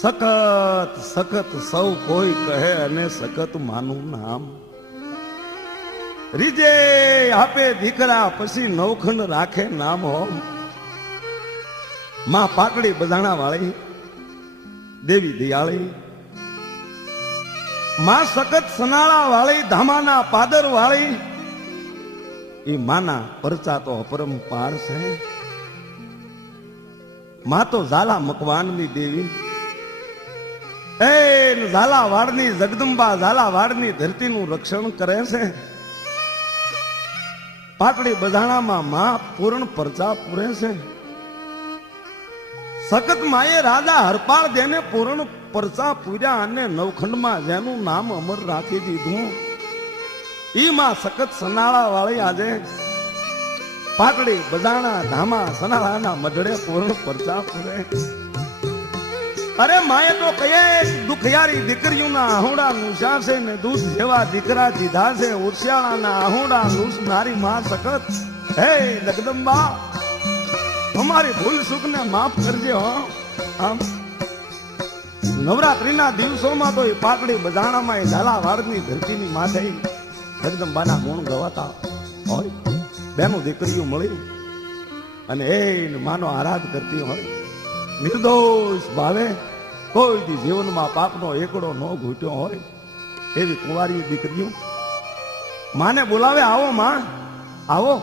સખત સખત સૌ કોઈ કહે અને સખત માનું નામ. રીજે આપે દીકરા પછી નવખંડ રાખે નામ હો. માં પાકડી બધાણા વાળી, દેવી દયાળી, માં સખત સનાળા વાળી, ધામાના પાદર વાળી, એ માના પરચા તો અપરંપાર છે. માં તો ઝાલા મકવાનની દેવી, એ ઝાલાવાડની જગદંબા ઝાલાવાડની ધરતીનું રક્ષણ કરે છે. પાટડી બધાણામાં માં પૂર્ણ પરચા પૂરે છે. સખત માએ રાજા હરપાળ જેને પૂર્ણ પરચા પૂર્યા અને નવખંડમાં જેનું નામ અમર રાખી દીધું, ઈ માં સખત સનાળા વાળી આજે પાટડી બધાણા ધામા સનાળાના મઢડે પૂર્ણ પરચા પૂરે. અરે માએ તો કહીએ દુખિયારી દીકરીઓના આહોડા નુસા છે ને દૂધ જેવા દીકરા દીધા છે. ઉર્સ્યાળાના આહોડા નુસનારી માં સખત, હે જગદંબા અમારી ભૂલ સુખ ને માફ કરજે હો. આમ નવરાત્રીના દિવસોમાં તો એ પાકડી બધાણામાં એ ઝાલાવાડની ધરતીની માથે જગદંબાના ગુણ ગવાતા હોય. બેનો દીકરીઓ મળી અને એ માનો આરાધ કરતી હોય. નિર્દોષ ભાવે કોઈ દી જીવનમાં પાપનો એકડો ન ઘૂટ્યો હોય એવી કુંવારી દીકરીઓ માને બોલાવે, આવો માં આવો.